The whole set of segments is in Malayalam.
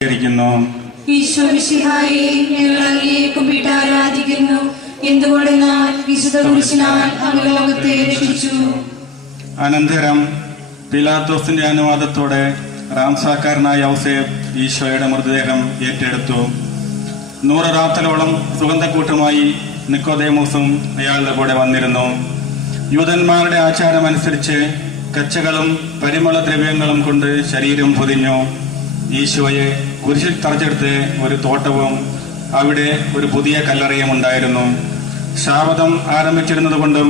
ഈശോ മിശിഹായെ ഞങ്ങൾ അങ്ങയെ കുമ്പിട്ട് ആരാധിക്കുന്നു. എന്തുകൊണ്ടെന്നാൽ വിശുദ്ധ കുരിശിനാൽ അങ്ങ് ലോകത്തെ രക്ഷിച്ചു. അനന്തരം പിലാത്തോസിന്റെ അനുവാദത്തോടെ റാംസാക്കാരനായ ഔസേപ്പ് ഈശോയുടെ മൃതദേഹം ഏറ്റെടുത്തു. 100 റാത്തലോളം സുഗന്ധക്കൂട്ടുമായി നിക്കോദേമോസും അയാളുടെ കൂടെ വന്നിരുന്നു. യൂതന്മാരുടെ ആചാരമനുസരിച്ച് കച്ചകളും പരിമള ദ്രവ്യങ്ങളും കൊണ്ട് ശരീരം പൊതിഞ്ഞു. ഈശോയെ കുരിശിൽ തറച്ചെടുത്ത് ഒരു തോട്ടവും അവിടെ ഒരു പുതിയ കല്ലറയും ഉണ്ടായിരുന്നു. ശാബതം ആരംഭിച്ചിരുന്നത് കൊണ്ടും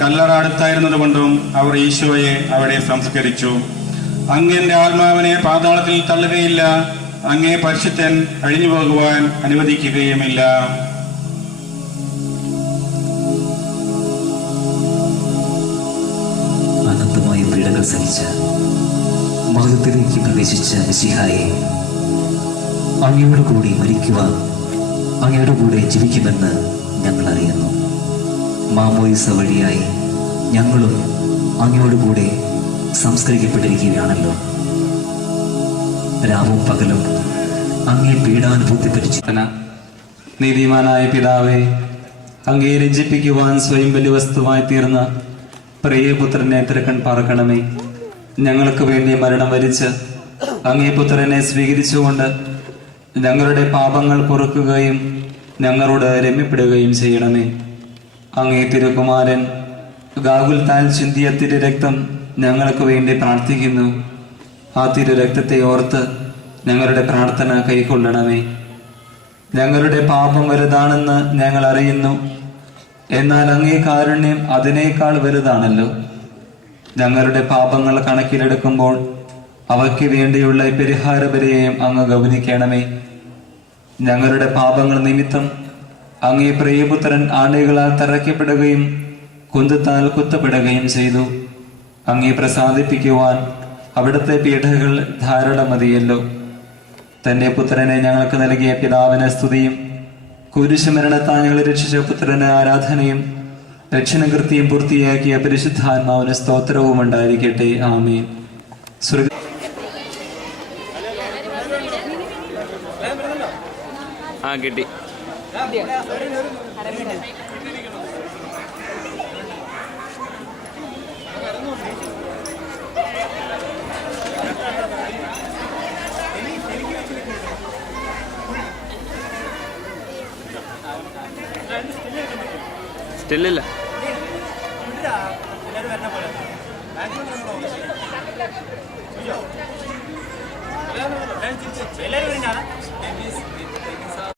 കല്ലറ അടുത്തായിരുന്നത് കൊണ്ടും അവർ ഈശോയെ അവിടെ സംസ്കരിച്ചു. അങ്ങന്റെ ആത്മാവിനെ പാതാളത്തിൽ തള്ളുകയില്ല, അങ്ങേ പരിശുദ്ധൻ അഴിഞ്ഞു പോകുവാൻ അനുവദിക്കുകയുമില്ല. അനന്തമായ പീഡകൾ സഹിച്ച മഹത്വത്തിലേക്ക് പ്രവേശിച്ച മിശിഹായെ, അങ്ങയോട് കൂടി മരിക്കുവാൻ അങ്ങയുടെ കൂടെ ജീവിക്കുമെന്ന് ഞങ്ങൾ അറിയുന്നു. മാമോയിസ വഴിയായി ഞങ്ങളും അങ്ങയോട് കൂടെ സംസ്കരിക്കപ്പെട്ടിരിക്കുകയാണല്ലോ. രാവും പകലും അങ്ങേ പീഡാനുഭൂതി പരിചിതന നീതിമാനായ പിതാവേ, അങ്ങേ രഞ്ജിപ്പിക്കുവാൻ സ്വയം വലിയ വസ്തുവായി തീർന്ന പ്രിയപുത്രനെ തിരക്കൺ പാർക്കണമേ. ഞങ്ങൾക്ക് വേണ്ടി മരണം വരിച്ച് അങ്ങേ പുത്രനെ സ്വീകരിച്ചുകൊണ്ട് ഞങ്ങളുടെ പാപങ്ങൾ പൊറുക്കുകയും ഞങ്ങളോട് രമ്യപ്പെടുകയും ചെയ്യണമേ. അങ്ങേ തിരുകുമാരൻ ഗാഗുൽത്താൽ ചിന്തിയ തിരുരക്തം ഞങ്ങൾക്ക് വേണ്ടി പ്രാർത്ഥിക്കുന്നു. ആ തിരുരക്തത്തെ ഓർത്ത് ഞങ്ങളുടെ പ്രാർത്ഥന കൈക്കൊള്ളണമേ. ഞങ്ങളുടെ പാപം വലുതാണെന്ന് ഞങ്ങൾ അറിയുന്നു, എന്നാൽ അങ്ങേ കാരുണ്യം അതിനേക്കാൾ വലുതാണല്ലോ. ഞങ്ങളുടെ പാപങ്ങൾ കണക്കിലെടുക്കുമ്പോൾ അവയ്ക്ക് വേണ്ടിയുള്ള പരിഹാര ബലിയെയും അങ്ങ് ഗൗനിക്കണമേ. ഞങ്ങളുടെ പാപങ്ങൾ നിമിത്തം അങ്ങേ പ്രിയപുത്രൻ ആണികളാൽ തറയ്ക്കപ്പെടുകയും കുന്തത്താൽ കുത്തപ്പെടുകയും ചെയ്തു. അങ്ങേ പ്രസാദിപ്പിക്കുവാൻ അവിടുത്തെ പീഡകൾ ധാരാളം മതിയല്ലോ. തന്റെ പുത്രനെ ഞങ്ങൾക്ക് നൽകിയ പിതാവിന് സ്തുതിയും കുരിശുമരണത്താൽ ഞങ്ങളെ രക്ഷിച്ച പുത്രന് ആരാധനയും രക്ഷണകൃത്യം പൂർത്തിയാക്കിയ പരിശുദ്ധാത്മാവിന് സ്തോത്രവും ഉണ്ടായിരിക്കട്ടെ. ആമേൻ. കിട്ടി. സ്റ്റില്ല. എല്ലാവരും